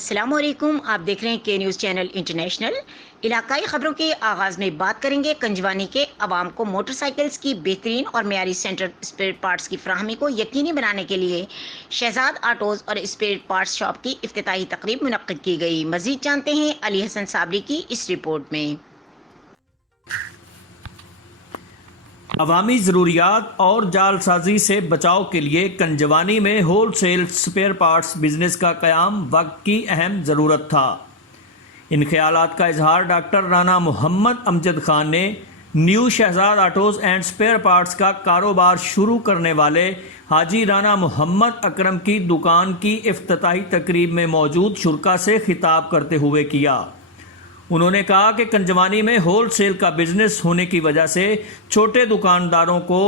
अस्सलाम वालेकुम। आप देख रहे हैं के न्यूज़ चैनल इंटरनेशनल। इलाकाई खबरों के आगाज़ में बात करेंगे कंजवानी के अवाम को मोटरसाइकिल्स की बेहतरीन और मेयारी सेंटर स्पेयर पार्ट्स की फराहमी को यकीनी बनाने के लिए शहजाद ऑटोज़ और स्पेयर पार्ट्स शॉप की इफ्तिताही तकरीब मुनक्किद की गई। मज़ीद जानते हैं अली हसन साबरी की इस रिपोर्ट में। अवामी ज़रूरियात और जालसाजी से बचाव के लिए कंजवानी में wholesale spare parts business का क़याम वक्त की अहम ज़रूरत था। इन ख्यालात का इजहार डॉक्टर राना मोहम्मद अमजद खान ने new Shahzad autos and spare parts का कारोबार शुरू करने वाले हाजी राना मोहम्मद अकरम की दुकान की इफ्तिताही तकरीब में मौजूद शुरका से खिताब करते हुए किया। उन्होंने कहा कि कंजवानी में होल सेल का बिजनेस होने की वजह से छोटे दुकानदारों को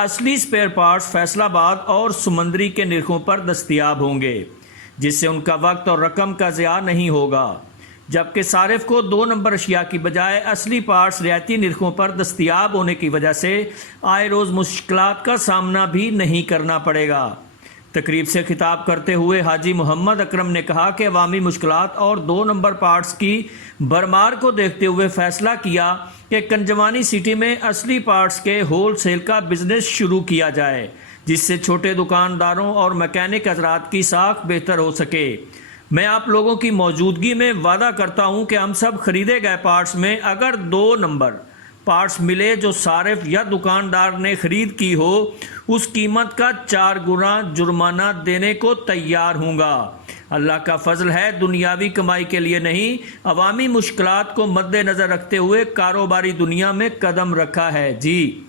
असली स्पेयर पार्ट्स फैसलाबाद और सुमंदरी के निर्खों पर दस्तयाब होंगे, जिससे उनका वक्त और रकम का ज़िया नहीं होगा, जबकि सारिफ को 2 नंबर अशिया की बजाय असली पार्ट्स रियायती निर्खों पर दस्तयाब होने की वजह से आए रोज़ मुश्किलात का सामना भी नहीं करना पड़ेगा। तकरीब से खिताब करते हुए हाजी मोहम्मद अकरम ने कहा कि अवामी मुश्किलात और 2 नंबर पार्ट्स की भरमार को देखते हुए फैसला किया कि कंजवानी सिटी में असली पार्ट्स के होल सेल का बिजनेस शुरू किया जाए, जिससे छोटे दुकानदारों और मैकेनिक हजरात की साख बेहतर हो सके। मैं आप लोगों की मौजूदगी में वादा करता हूं कि हम सब खरीदे गए पार्ट्स में अगर 2 नंबर पार्ट्स मिले जो सारिफ या दुकानदार ने खरीद की हो, उस कीमत का 4 गुना जुर्माना देने को तैयार हूँगा। अल्लाह का फजल है, दुनियावी कमाई के लिए नहीं, अवामी मुश्किलात को मद्देनज़र रखते हुए कारोबारी दुनिया में कदम रखा है। जी।